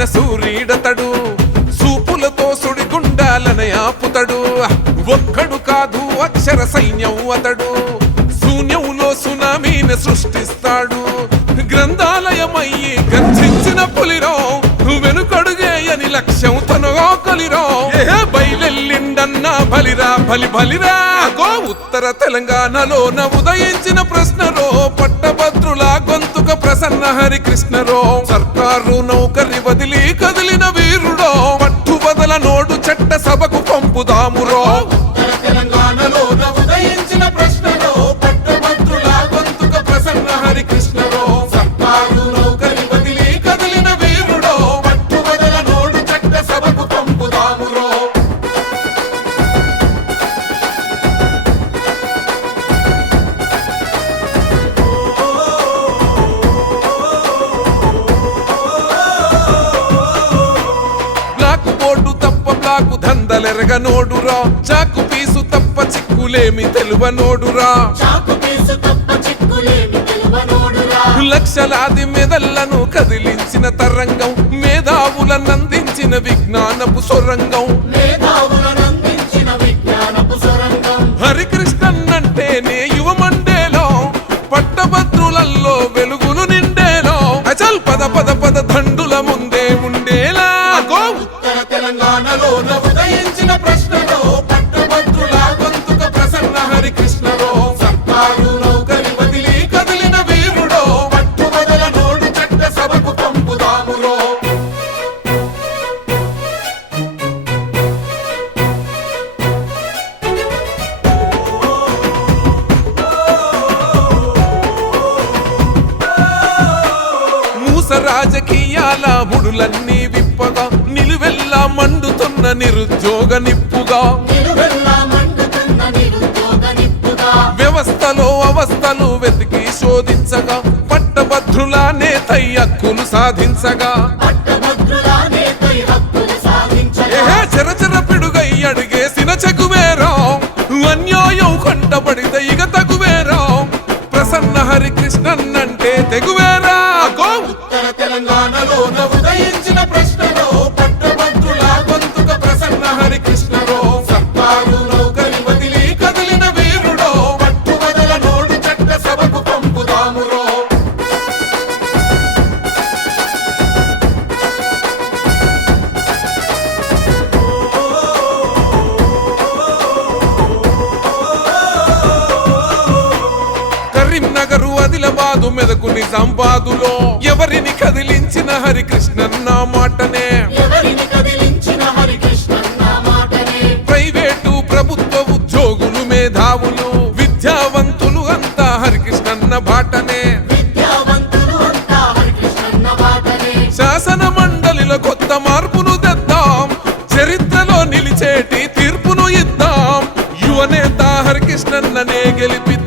కాచిన సూర్యుడతడు సూపులతో సుడిగుండాలని ఆపుతడు ఒక్కడు కాదు అక్షర సైన్యం అతడు శూన్యంలో సునామీని సృష్టిస్తాడు గ్రంథాలయమయ్యి గర్జించిన పులిరో వెనుకడుగేయని లక్ష్యం తనగా కలిరో బయలెల్లిండన్నా బలిరా బలిరా గో ఉత్తర తెలంగాణలోన ఉదయించిన ప్రశ్నలో పట్టభద్రుల గొంతుక ప్రసన్న హరికృష్ణరో సర్కారు నౌకరి వదిలి కదిలిన వీరుడో పట్టుబదల నోడు చట్ట సభకు పంపుదామురో తెలంగాణలోన ఉదయించిన ప్రశ్నలో పట్టభద్రుల గొంతుక ప్రసన్న హరికృష్ణరో సర్కారు నౌకరి వదిలి కదిలిన వీరుడో పట్టుబదల నోడు చట్ట సభకు పంపుదామురో బ్లాకు దందలెరగనోడురా చాకు పీసు తప్ప చిక్కులేమి తెలువనోడురా లక్షలాది మెదళ్లను కదిలించిన తరంగం మేధావులనందించిన విజ్ఞానపు సొరంగం హరికృష్ణన్నంటేనే యువమండేలో పట్టభద్రులలో వెలుగులు నిండేలో అచల్ పద పద పద దండుల ముందే ఉండేలా తెలంగాణలో ఉదయించిన ప్రశ్నలో పట్టభద్రుల గొంతుక ప్రసన్న హరికృష్ణరో సర్కారు నౌకరి వదిలి కదిలిన వీరుడో పట్టుబదల నోడు చట్ట సభకు పంపుదామురో మూస రాజకీయాల ముడులన్నీ విప్పగా నిలువెల్లా మండుతున్న నిరుద్యోగ నిప్పుగా వ్యవస్థలో అవస్థలు వెతికి శోధించగా పట్టభద్రుల నేతై హక్కులు సాధించగా చరచర పిడుగై అడిగేసిన చెగువేరా అన్యాయం కొండబడితే ఇక తగువేరా ప్రసన్న హరికృష్ణన్నంటే తెగువేరా ఉత్తర తెలంగాణలో ఉదయించిన ప్రశ్నలో పట్టభద్రుల గొంతుక ప్రసన్న హరికృష్ణరో సర్కారు నౌకరి వదిలి కదిలిన వీరుడో పట్టుబదల నోడు చట్ట సభకు పంపుదామురో కరీంనగరు ఆదిలాబాదు మెదకు నిజామాబాదులో ఎవరిని కదిలించిన హరికృష్ణన్న మాటనే ప్రైవేటు ప్రభుత్వ ఉద్యోగులు మేధావులు విద్యావంతులు అంతా హరికృష్ణన్న బాటనే శాసన మండలిలో కొత్త మార్పును తెద్దాం చరిత్రలో నిలిచేటి తీర్పును ఇద్దాం యువనేత హరికృష్ణన్ననే గెలిపి